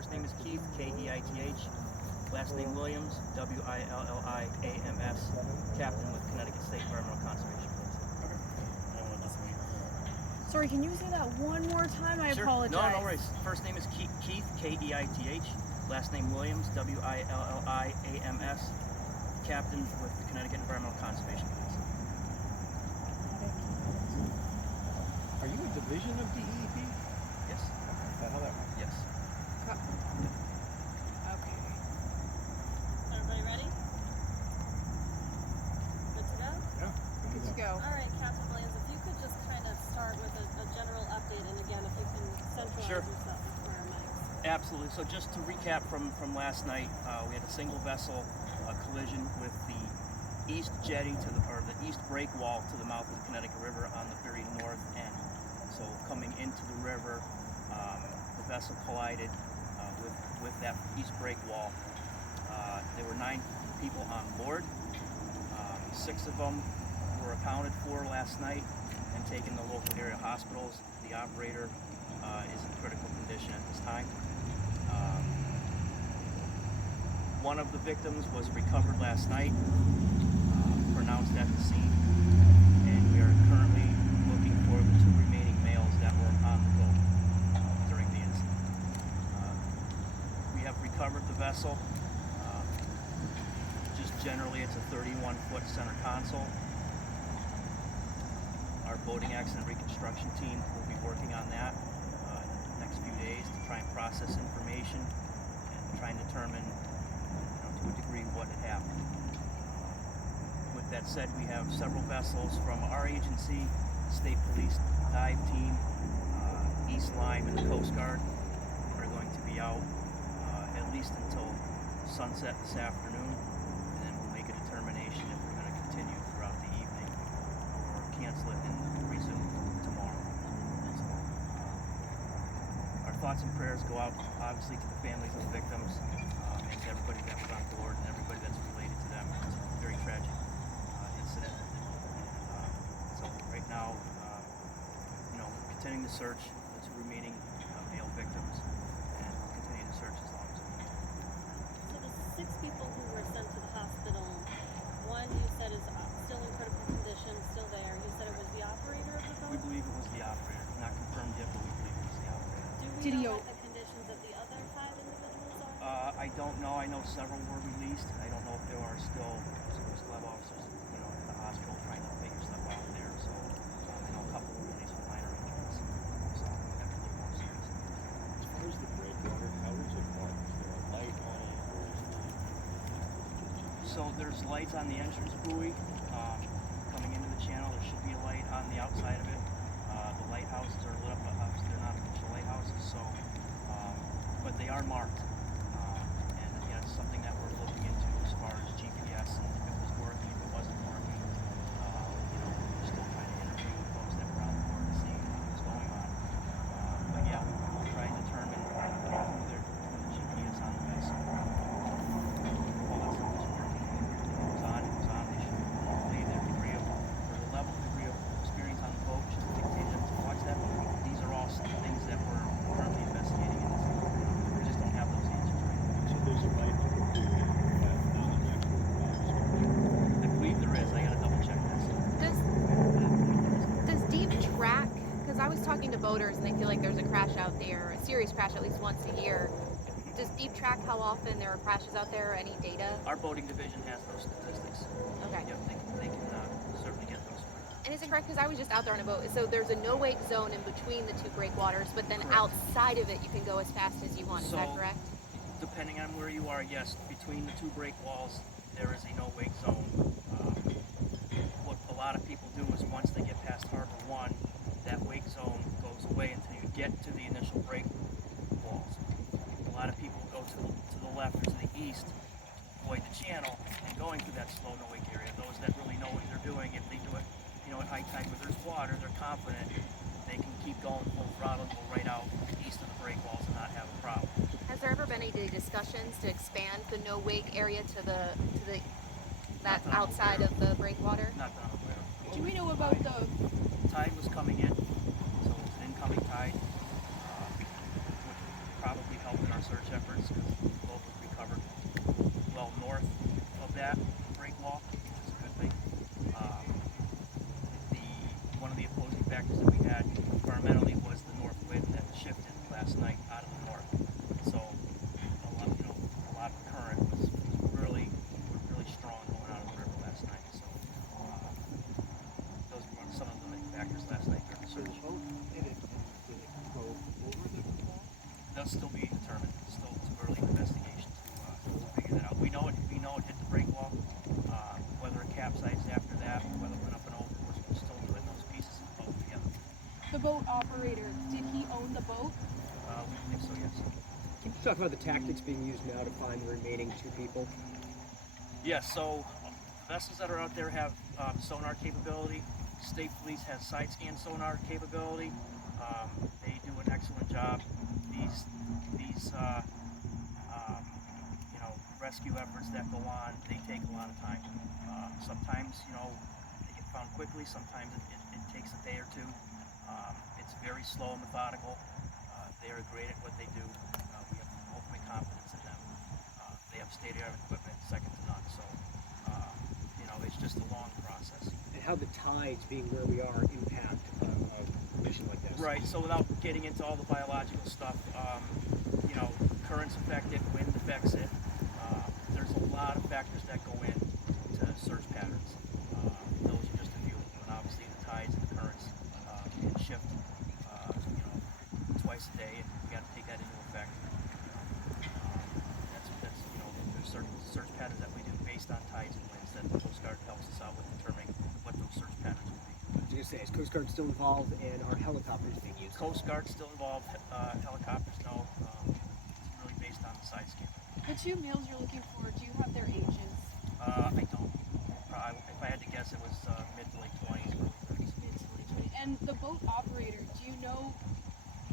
First name is Keith, K-E-I-T-H. Last name Williams, W-I-L-L-I-A-M-S. Captain with Connecticut State Environmental Conservation. Sorry, can you say that one more time? I Sure. apologize. No worries. First name is Keith, K-E-I-T-H. Last name Williams, W-I-L-L-I-A-M-S. Captain with the Connecticut Environmental Conservation. Are you a division of DEP? Yes. Is that how that works? Yes. Okay. Everybody ready? Good to go? Yeah. Good to go. All right, Captain Williams, if you could just kind of start with a general update, and again, if you can centralize Sure. yourself before our mics. Absolutely. So just to recap from last night, we had a single vessel collision with the east jetty or the east break wall to the mouth of the Connecticut River on the very north end. So coming into the river, the vessel collided with that east break wall. There were 9 people on board. 6 of them were accounted for last night and taken to local area hospitals. The operator is in critical condition at this time. One of the victims was recovered last night, pronounced at the scene, and we are currently looking for the 2 remaining males that were on the boat during the incident. We have recovered the vessel. Just generally, it's a 31-foot center console. Our boating accident reconstruction team will be working on that in the next few days to try and process information and try and determine to a degree what had happened. With that said, we have several vessels from our agency, State Police dive team, East Lyme, and the Coast Guard are going to be out at least until sunset this afternoon, and then we'll make a determination if we're going to continue throughout the evening or cancel it and resume tomorrow. So, our thoughts and prayers go out obviously to the families of the victims and to everybody that was on board and everybody that's related to them. It's a very tragic incident. So right now, we're continuing to search the 2 remaining male victims, and we'll continue to search as long as we can. So the 6 people who were sent to the hospital, one you said is still in critical condition, still there. You said it was the operator of the boat? We believe it was the operator. Not confirmed yet, but we believe it was the operator. Do we know what the conditions of the other 5 individuals are? I don't know. I know several were released. I don't know if there are still have officers, at the hospital trying to figure stuff out there. So I know a couple were released with minor injuries. So we have to look more serious. As far as the breakwater, how is it marked? Is there a light on it, or is it? So there's lights on the entrance buoy coming into the channel. There should be a light on the outside of it. The lighthouses are lit up, but obviously they're not official lighthouses. So, but they are marked. And again, it's something that we're looking into as far as GPS and if it was working, if it wasn't working. We're still trying to interview with folks that were on board to see what's going on. But yeah, we'll try and determine through the GPS on the vessel. All that stuff was working. It was on. They should hopefully the level degree of experience on the boat should dictate them to watch that movie. These are all things that we're currently investigating in this. We just don't have those answers right now. So there's a light on the pool that there's an actual I believe there is. I gotta double check that. Does Deep track? Because I was talking to boaters and they feel like there's a crash out there, a serious crash at least once a year. Does Deep track how often there are crashes out there? Any data? Our boating division has those statistics. Okay. Yep, they can certainly get those for you. And is it correct? Because I was just out there on a boat. So there's a no-wake zone in between the 2 breakwaters, but then Correct. outside of it, you can go as fast as you want. Is that correct? Depending on where you are, yes, between the 2 break walls, there is a no-wake zone. What a lot of people do is once they get past Harbor 1, that wake zone goes away until you get to the initial break walls. A lot of people go to the left or to the east to avoid the channel and going through that slow no-wake area. Those that really know what they're doing, if they do it, at high tide where there's water, they're confident they can keep going full throttle and go right out east of the break walls and not have a problem. Has there ever been any discussions to expand the no-wake area to that outside of the breakwater? Not that I'm aware of. Do we know about the Tide was coming in, so it was an incoming tide, which probably helped in our search efforts because the boat was recovered well north of that break wall, which is a good thing. One of the opposing factors that we had environmentally was the north wind that shifted last night out of the north. So a lot of current was really strong going out of the river last night. So those were some of the limiting factors last night during the So the search. boat did it go over the wall? They'll still be determined. It's still too early in the investigation to figure that out. We know it hit the break wall. Whether it capsized after that, whether it went up and over, we're still doing those pieces of the boat together. The boat operator, did he own the boat? We believe so, yes. Can you talk about the tactics being used now to find the remaining 2 people? Yes, so vessels that are out there have sonar capability. State Police has side scan sonar capability. They do an excellent job. These rescue efforts that go on, they take a lot of time. Sometimes, they get found quickly. Sometimes it takes a day or two. It's very slow and methodical. They are great at what they do. We have ultimate confidence in them. They have state-of-the-art equipment, second to none. So, it's just a long process. And how the tides, being where we are, impact a mission like this? Right. So without getting into all the biological stuff, currents affect it, wind affects it. There's a lot of factors that go into search patterns. Those are just a few. And obviously the tides and the currents can shift, twice a day, and we got to take that into effect. That's there's certain search patterns that we do based on tides and winds that the Coast Guard helps us out with determining what those search patterns will be. I was going to say, is Coast Guard still involved, and are helicopters being used? Coast Guard's still involved. Helicopters, no. It's really based on the side scan. The 2 males you're looking for, do you have their ages? I don't. If I had to guess, it was mid to late 20s, early 30s. Mid to late 20s. And the boat operator, do you know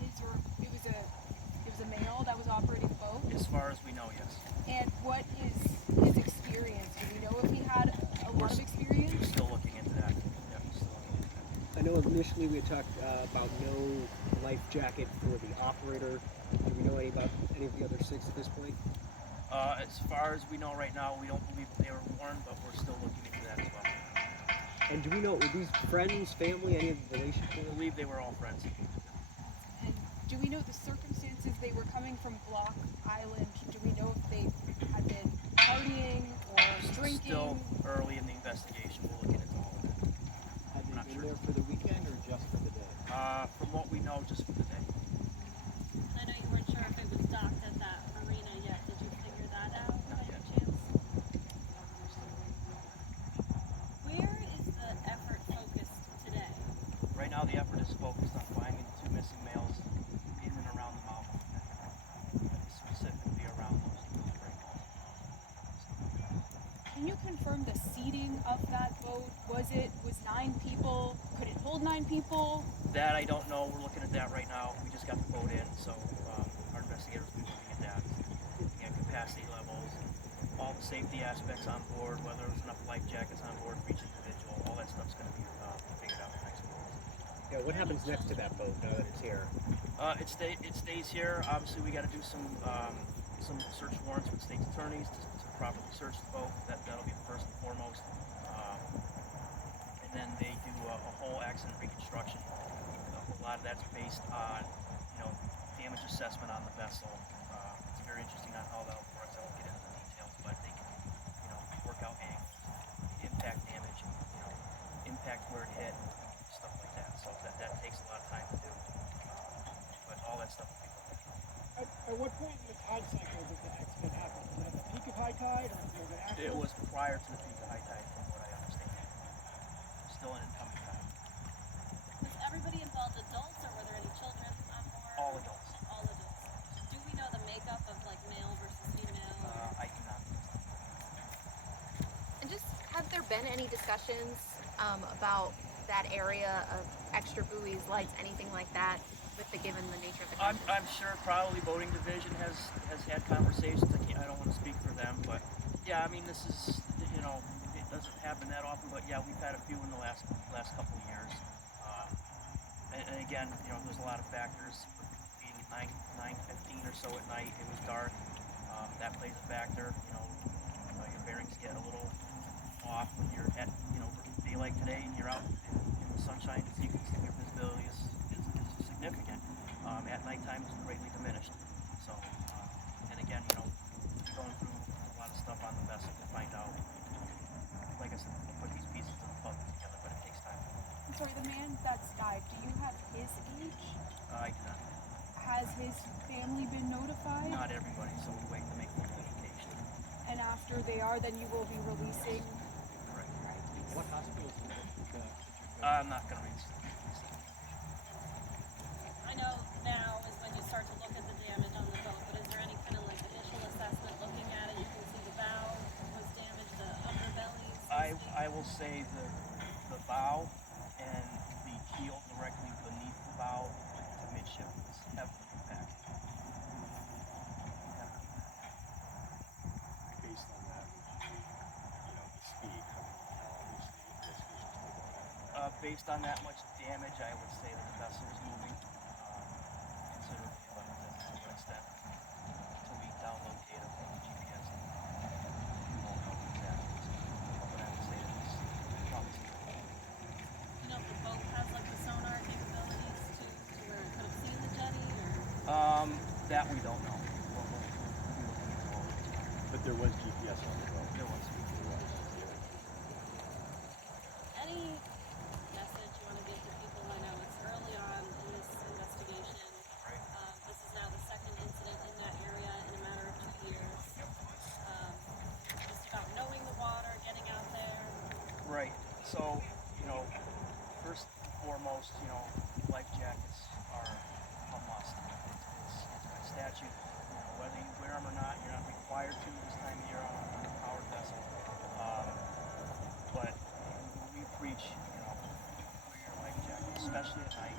it was a male that was operating the boat? As far as we know, yes. And what is his experience? Do we know if he had a lot of experience? We're still looking into that. Yeah, we're still looking into that. I know initially we had talked about no life jacket for the operator. Do we know about any of the other 6 at this point? As far as we know right now, we don't believe that they were worn, but we're still looking into that as well. And do we know, were these friends, family, any of the relations? I believe they were all friends. And do we know the circumstances? They were coming from Block Island. Do we know if they had been partying or drinking? Still early in the investigation. We're looking into all of that. Had they Not been sure. there for the weekend or just for the day? From what we know, just for the day. I know you weren't sure if it was docked at that marina yet. Did you figure that out Not by yet. chance? Where is the effort focused today? Right now, the effort is focused on finding the 2 missing males in and around the mouth, specifically around those break walls. Can you confirm the seating of that boat? Was 9 people? Could it hold 9 people? That I don't know. We're looking at that right now. We just got the boat in, so our investigators will be looking at that, looking at capacity levels, all the safety aspects on board, whether there's enough life jackets on board for each individual. All that stuff's going to be figured out next week. Yeah, what happens next to that boat now that it's here? It stays here. Obviously, we got to do some search warrants with state attorneys to properly search the boat. That'll be the first and foremost. And then they do a whole accident reconstruction. A lot of that's based on damage assessment on the vessel. It's very interesting on how that works. I won't get into the details, but they can work out angles, impact damage, impact where it hit, stuff like that. So that takes a lot of time to do. But all that stuff will be looked at. At what point in the tide cycle did the accident happen? Was it at the peak of high tide, or was it after? It was prior to the peak of high tide, from what I understand. Still an incoming tide. Was everybody involved adults or were there any children on board? All adults. All adults. Do we know the makeup of like male versus female? I do not. And just, have there been any discussions about that area of extra buoys, lights, anything like that, with given the nature of the conditions? I'm sure probably boating division has had conversations. I don't want to speak for them, but yeah, I mean, this is, it doesn't happen that often, but yeah, we've had a few in the last couple of years. And again, there's a lot of factors, being 9:15 or so at night it was dark. That plays a factor. Your bearings get a little off when you're at daylight today and you're out in the sunshine. So your visibility is significant. At nighttime it's greatly diminished. So and again, going through a lot of stuff on the vessel to find out. Like I said, we'll put these pieces of the puzzle together, but it takes time. I'm sorry, the man that's died, do you have his age? I do not. Has his family been notified? Not everybody, so we wait to make the notification. And after they are, then you will be releasing. Correct. What hospitals did you I'm not going to reach. I know now is when you start to look at the damage on the boat, but is there any kind of like initial assessment looking at it? You can see the bow was damaged, the underbelly. I will say the bow and the keel directly beneath the bow to midship was heavily impacted. based on that, the speed, how many calories the investigations take on that? Based on that much damage, I would say that the vessel was moving considerably limited to an extent until we download data from the GPS. We won't know exactly, but I would say that it's probably significant. You know if the boat has like the sonar capabilities to where it could have seen the jetty or? That we don't know. We'll be looking into all of it. But there was GPS on the boat. There was. Any message you want to give to people? I know it's early on in this investigation. Right. This is now the second incident in that area in a matter of 2 years. Just about knowing the water, getting out there. Right. So, first and foremost, life jackets are a must. It's by statute. Whether you wear them or not, you're not required to this time of year on a powered vessel. But we preach, wear your life jacket, especially at night.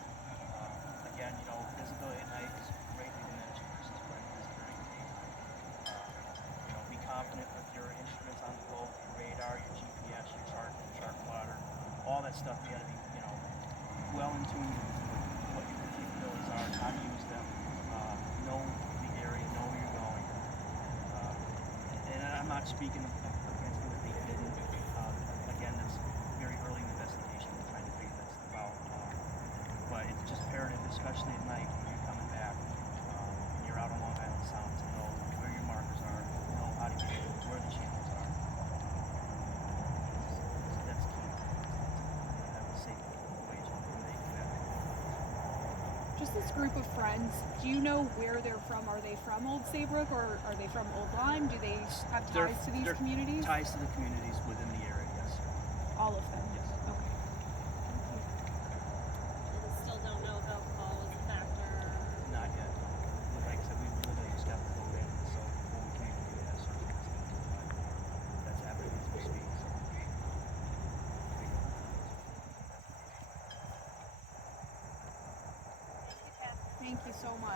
Again, visibility at night is greatly diminished versus when it is during the daytime. Be confident with your instruments on the boat, your radar, your GPS, your chart plotter, all that stuff. You got to be, well in tune with what your capabilities are, how to use them, know the area, know where you're going. And I'm not speaking against them that they didn't. Again, that's very early in the investigation. We're trying to figure that stuff out. But it's just imperative, especially at night when you're coming back and you're out on Long Island Sound, to know where your markers are, know how to get in, where the channels are. That's key. I would say the way to eliminate that. Just this group of friends, do you know where they're from? Are they from Old Saybrook or are they from Old Lyme? Do they have ties to these They're communities? Ties to the communities within the area, yes. All of them? Yes. Okay. And still don't know if alcohol was a factor. Not yet. Like I said, we literally just got the boat in, so before we came to do that search, that's happening as we speak. So. Thank you so much.